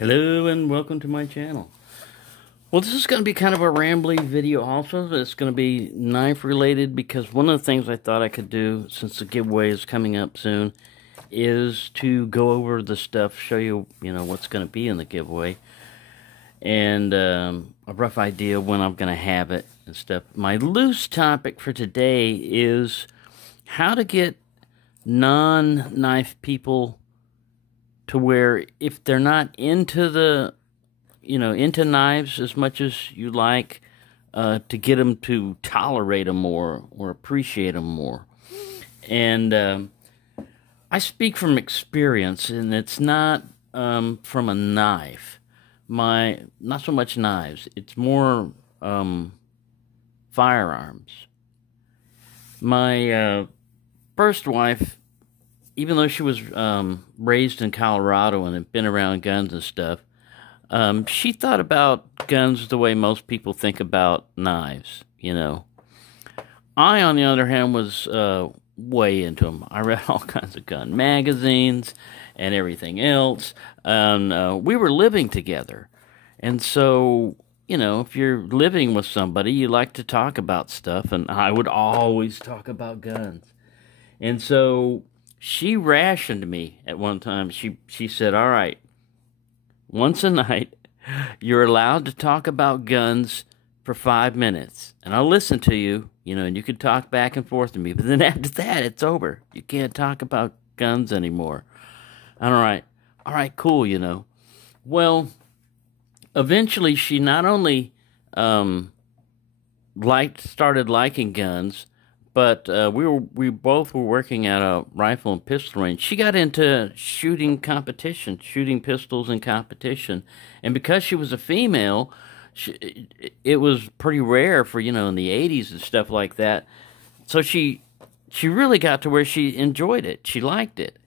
Hello and welcome to my channel. Well, this is going to be kind of a rambly video also. It's going to be knife related because one of the things I thought I could do, since the giveaway is coming up soon, is to go over the stuff, show you, what's going to be in the giveaway, and a rough idea when I'm going to have it and stuff. My loose topic for today is how to get non-knife people to where if they're not into the, into knives as much as you like, to get them to tolerate them more or appreciate them more. And I speak from experience, and it's not from a knife. Not so much knives. It's more firearms. My first wife, even though she was raised in Colorado and had been around guns and stuff, she thought about guns the way most people think about knives, I, on the other hand, was way into them. I read all kinds of gun magazines and everything else. And we were living together. And so, if you're living with somebody, you like to talk about stuff. And I would always talk about guns. And so she rationed me at one time. She said, all right, once a night, you're allowed to talk about guns for 5 minutes. And I'll listen to you, and you can talk back and forth to me. But then after that, it's over. You can't talk about guns anymore. All right, cool, Well, eventually she not only started liking guns, but we both were working at a rifle and pistol range. She got into shooting pistols in competition. And because she was a female, it was pretty rare for, in the 80s and stuff like that. So she really got to where she enjoyed it. She liked it.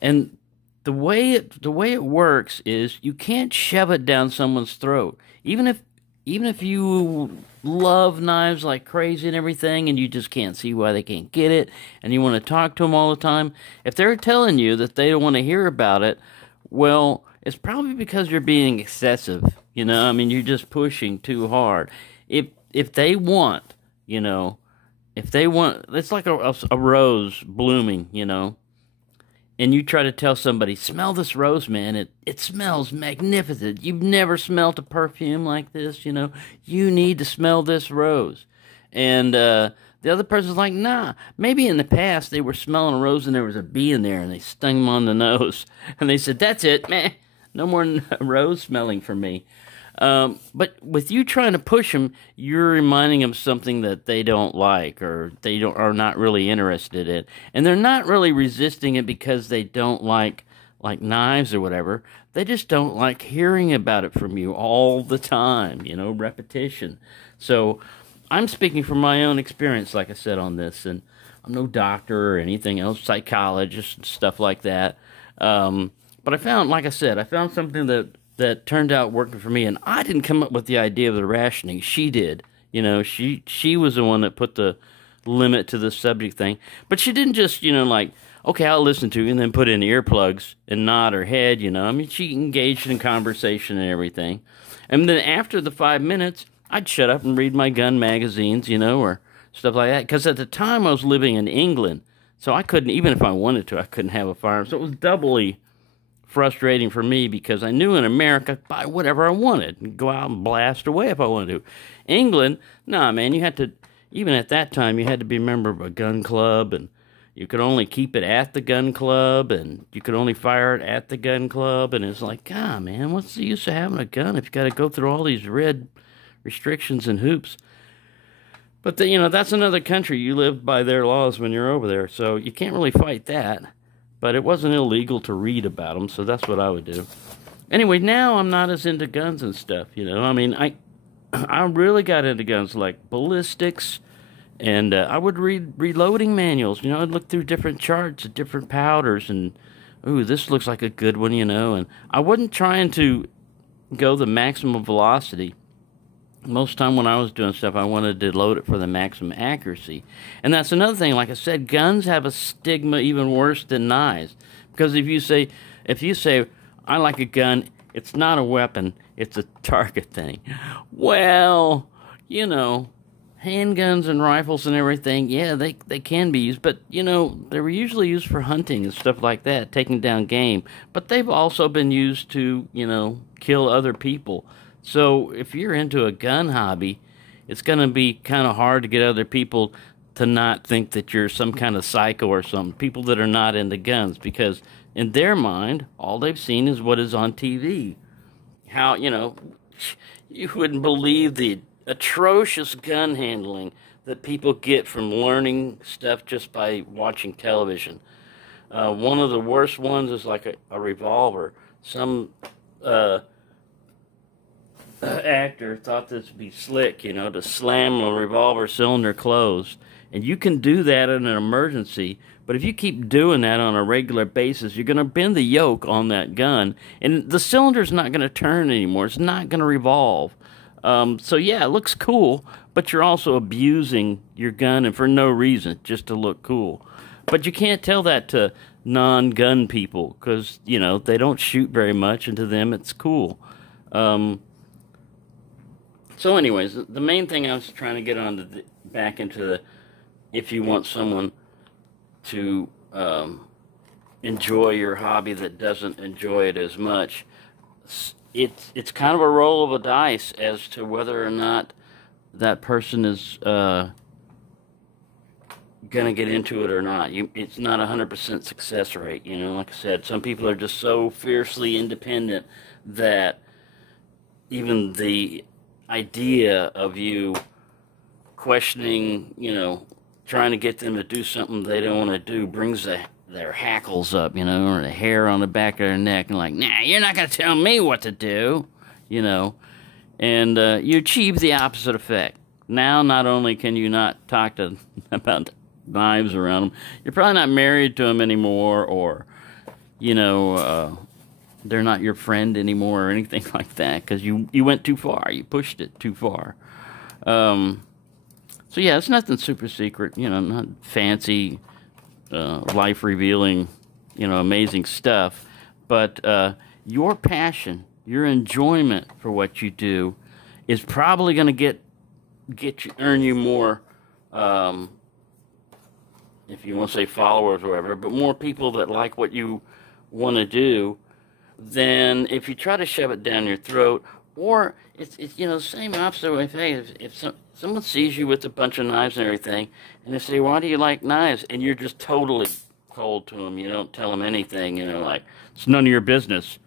And the way it works is you can't shove it down someone's throat. Even if you love knives like crazy and everything, and you just can't see why they can't get it, and you want to talk to them all the time, if they're telling you that they don't want to hear about it, well, it's probably because you're being excessive. You're just pushing too hard. If they want, it's like a rose blooming, and you try to tell somebody, smell this rose, man, it smells magnificent. You've never smelled a perfume like this, You need to smell this rose. And the other person's like, nah. Maybe in the past they were smelling a rose and there was a bee in there and they stung them on the nose. And they said, that's it, man. No more rose smelling for me. But with you trying to push them, you're reminding them something that they don't like or are not really interested in. And they're not really resisting it because they don't like knives or whatever. They just don't like hearing about it from you all the time, repetition. So I'm speaking from my own experience, like I said, on this. And I'm no doctor or anything else, psychologist and stuff like that. But I found, like I said, something that turned out working for me, and I didn't come up with the idea of the rationing. She did. She was the one that put the limit to the subject thing. But she didn't just, okay, I'll listen to you, and then put in earplugs and nod her head, she engaged in conversation and everything. And then after the 5 minutes, I'd shut up and read my gun magazines, or stuff like that. Because at the time I was living in England, so I couldn't, even if I wanted to, I couldn't have a firearm. So it was doubly frustrating for me because I knew in America I'd buy whatever I wanted and go out and blast away if I wanted to. England, nah, man, you had to, even at that time, you had to be a member of a gun club, and you could only keep it at the gun club, and you could only fire it at the gun club, and it's like, God, man, what's the use of having a gun if you got to go through all these red restrictions and hoops? But, that's another country. You live by their laws when you're over there, so you can't really fight that. But it wasn't illegal to read about them, so that's what I would do. Anyway, now I'm not as into guns and stuff, I really got into guns like ballistics, and I would read reloading manuals. I'd look through different charts of different powders, and, ooh, this looks like a good one, and I wasn't trying to go the maximum velocity. Most time when I was doing stuff, I wanted to load it for the maximum accuracy. And that's another thing. Like I said, guns have a stigma even worse than knives. Because if you say, I like a gun it's not a weapon, it's a target thing. Well, you know, handguns and rifles and everything, yeah, they can be used, but, you know, they were usually used for hunting and stuff like that, taking down game. But they've also been used to, you know, kill other people. So if you're into a gun hobby, it's going to be kind of hard to get other people to not think that you're some kind of psycho or something, people that are not into guns, because in their mind, all they've seen is what is on TV. How, you know, you wouldn't believe the atrocious gun handling that people get from learning stuff just by watching television. One of the worst ones is like a revolver. Some actor thought this would be slick, you know, to slam a revolver cylinder closed. And you can do that in an emergency, but if you keep doing that on a regular basis, you're going to bend the yoke on that gun, and the cylinder's not going to turn anymore. It's not going to revolve. So yeah, it looks cool, but you're also abusing your gun, and for no reason, just to look cool. But you can't tell that to non-gun people, because, you know, they don't shoot very much, and to them it's cool. So anyways, the main thing I was trying to get on back into the, if you want someone to enjoy your hobby that doesn't enjoy it as much, it's kind of a roll of a dice as to whether or not that person is gonna get into it or not. It's not 100% success rate. You know, like I said, some people are just so fiercely independent that even the idea of you questioning, you know, trying to get them to do something they don't want to do brings their hackles up, you know, or the hair on the back of their neck, and like, nah, you're not going to tell me what to do, you know, and you achieve the opposite effect. Now, not only can you not talk to about knives around them, you're probably not married to them anymore, or, you know, they're not your friend anymore or anything like that, because you went too far, you pushed it too far. So yeah, it's nothing super secret, you know, not fancy, life-revealing, you know, amazing stuff. But your passion, your enjoyment for what you do, is probably going to earn you more, if you want to say followers or whatever, but more people that like what you want to do than if you try to shove it down your throat. Or it's you know, the same opposite way. Hey, if someone sees you with a bunch of knives and everything, and they say, why do you like knives? And you're just totally cold to them. You don't tell them anything, you know, like, it's none of your business.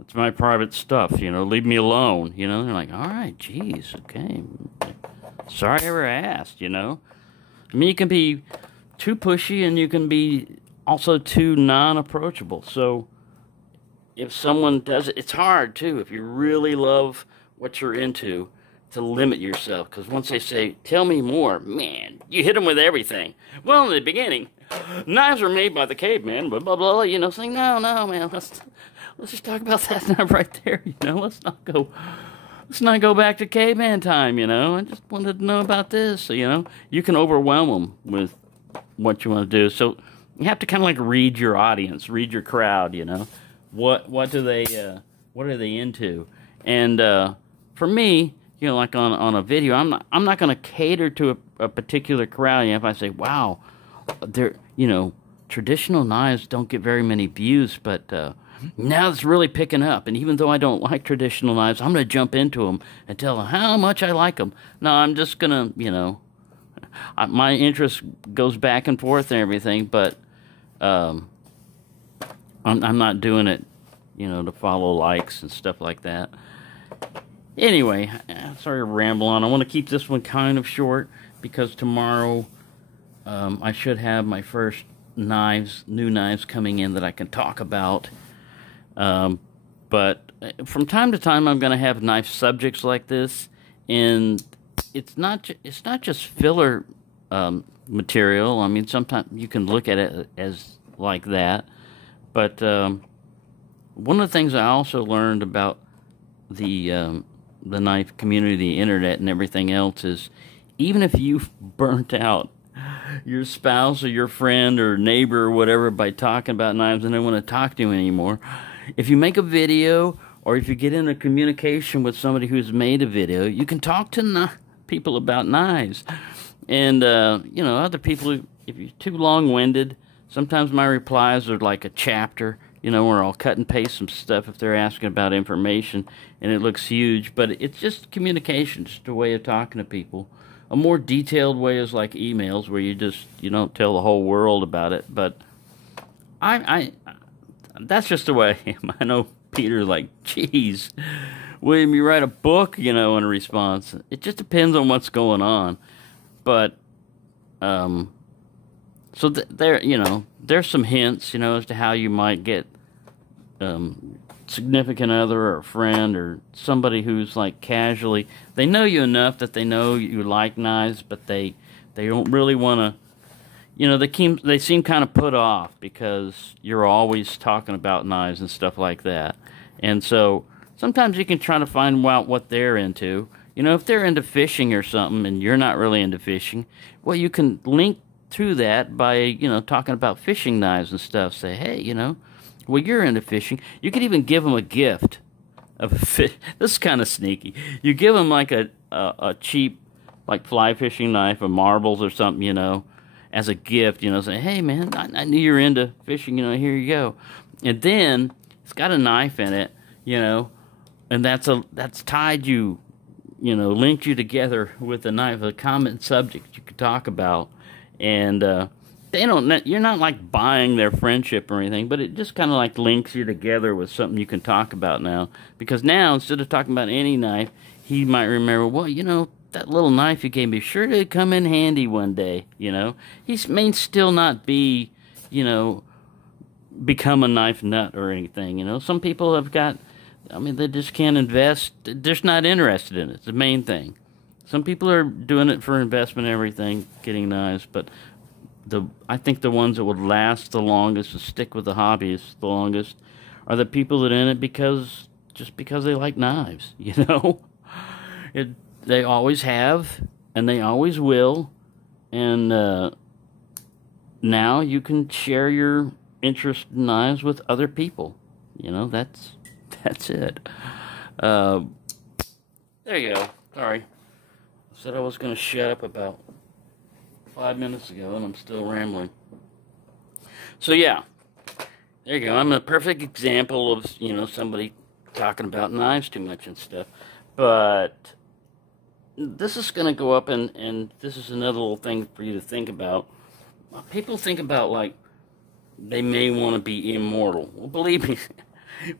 It's my private stuff, you know, leave me alone, you know. They're like, all right, geez, okay. Sorry I ever asked, you know. I mean, you can be too pushy, and you can be also too non-approachable. So if someone does it, it's hard, too, if you really love what you're into, to limit yourself. Because once they say, tell me more, man, you hit them with everything. Well, in the beginning, knives were made by the caveman, blah, blah, blah, you know, saying, no, man, let's just talk about that knife right there, you know, let's not go back to caveman time, you know. I just wanted to know about this. So, you know, you can overwhelm them with what you want to do. So you have to kind of like read your audience, read your crowd, you know. What are they into? And for me, you know, like on a video, I'm not going to cater to a particular crowd. You know, if I say, wow, you know, traditional knives don't get very many views, but now it's really picking up. And even though I don't like traditional knives, I'm going to jump into them and tell them how much I like them. No, I'm just going to, you know, my interest goes back and forth and everything, but I'm not doing it, you know, to follow likes and stuff like that. Anyway, sorry to ramble on. I want to keep this one kind of short, because tomorrow I should have my first new knives coming in that I can talk about. But from time to time, I'm going to have knife subjects like this, and it's not just filler material. I mean, sometimes you can look at it as like that. But one of the things I also learned about the knife community, the internet, and everything else is, even if you've burnt out your spouse or your friend or neighbor or whatever by talking about knives and they don't want to talk to you anymore, if you make a video or if you get into communication with somebody who's made a video, you can talk to people about knives. And, you know, other people, if you're too long-winded, sometimes my replies are like a chapter, you know, where I'll cut and paste some stuff if they're asking about information, and it looks huge. But it's just communication, just a way of talking to people. A more detailed way is like emails, where you don't tell the whole world about it. But that's just the way I am. I know Peter's like, geez, William, you write a book, you know, in a response. It just depends on what's going on. But, so there, you know, there's some hints, you know, as to how you might get significant other or a friend or somebody who's like casually, they know you enough that they know you like knives, but they don't really want to, you know, they seem kind of put off because you're always talking about knives and stuff like that. And so sometimes you can try to find out what they're into. You know, if they're into fishing or something and you're not really into fishing, well, you can link to that by, you know, talking about fishing knives and stuff. Say, hey, you know, well, you're into fishing. You could even give them a gift of a fish. This is kind of sneaky. You give them like a cheap, like fly fishing knife or marbles or something, you know, as a gift, you know, say, hey, man, I knew you were into fishing, you know, here you go. And then it's got a knife in it, you know, and that's tied you, you know, linked you together with a knife, a common subject you could talk about. And you're not like buying their friendship or anything, but it just kind of like links you together with something you can talk about now. Because now, instead of talking about any knife, he might remember, well, you know, that little knife you gave me sure did come in handy one day, you know. He may still not be, you know, become a knife nut or anything, you know. Some people have got, I mean, they just can't invest. They're just not interested in it. It's the main thing. Some people are doing it for investment and everything, getting knives, but I think the ones that would last the longest and stick with the hobbies the longest are the people that are in it just because they like knives, you know. They always have, and they always will, and now you can share your interest in knives with other people. You know, that's it. There you go. Sorry. I said I was going to shut up about 5 minutes ago, and I'm still rambling. So, yeah. There you go. I'm a perfect example of, you know, somebody talking about knives too much and stuff. But this is going to go up, and this is another little thing for you to think about. People think about, like, they may want to be immortal. Well, believe me,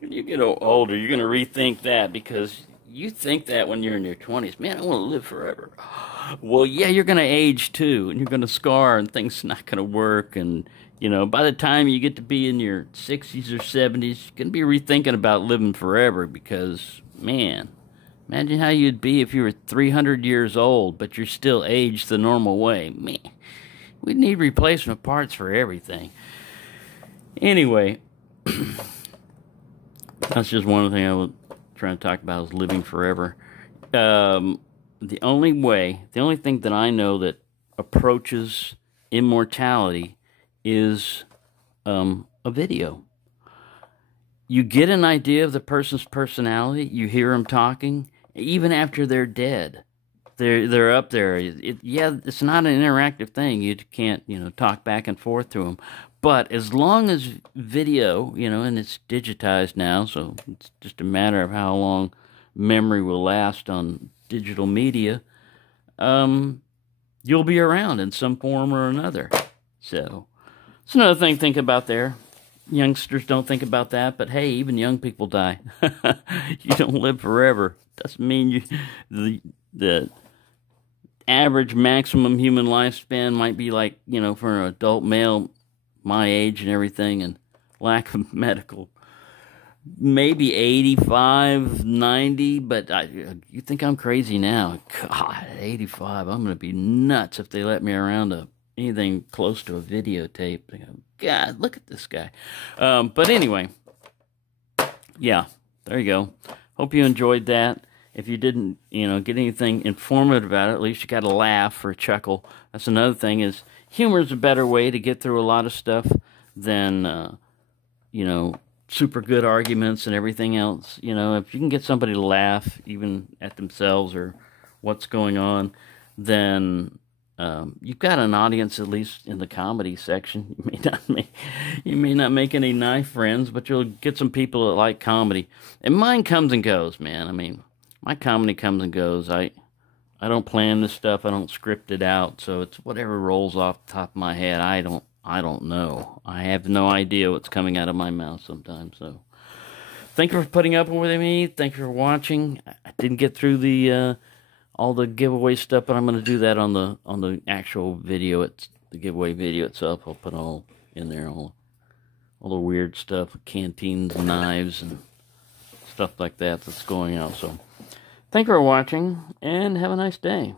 when you get older, you're going to rethink that, because you think that when you're in your 20s. Man, I want to live forever. Well, yeah, you're going to age, too, and you're going to scar, and things are not going to work. And, you know, by the time you get to be in your 60s or 70s, you're going to be rethinking about living forever, because, man, imagine how you'd be if you were 300 years old, but you're still aged the normal way. Man, we'd need replacement parts for everything. Anyway, that's just one thing I was trying to talk about, is living forever. The only thing that I know that approaches immortality is a video. You get an idea of the person's personality, you hear them talking, even after they're dead. They're up there. It's not an interactive thing. You can't, you know, talk back and forth to them. But as long as video, you know, and it's digitized now, so it's just a matter of how long memory will last on digital media, you'll be around in some form or another. So it's another thing to think about there. Youngsters don't think about that, but hey, even young people die. You don't live forever. Doesn't mean the average maximum human lifespan might be like, you know, for an adult male my age and everything, and lack of medical, maybe 85, 90, but you think I'm crazy now. God, 85, I'm going to be nuts if they let me around anything close to a videotape. They go, God, look at this guy. But anyway, yeah, there you go. Hope you enjoyed that. If you didn't, you know, get anything informative about it, at least you got a laugh or a chuckle. That's another thing, is humor is a better way to get through a lot of stuff than, you know, super good arguments and everything else. You know, if you can get somebody to laugh even at themselves or what's going on, then you've got an audience, at least in the comedy section. You may not make any knife friends, but you'll get some people that like comedy. And mine comes and goes, man. I mean, my comedy comes and goes. I don't plan this stuff. I don't script it out. So it's whatever rolls off the top of my head. I don't know. I have no idea what's coming out of my mouth sometimes. So thank you for putting up with me. Thank you for watching. I didn't get through the all the giveaway stuff, but I'm going to do that on the actual video. It's the giveaway video itself. I'll put all in there, all the weird stuff, canteens, knives, and stuff like that that's going out. So thank you for watching, and have a nice day.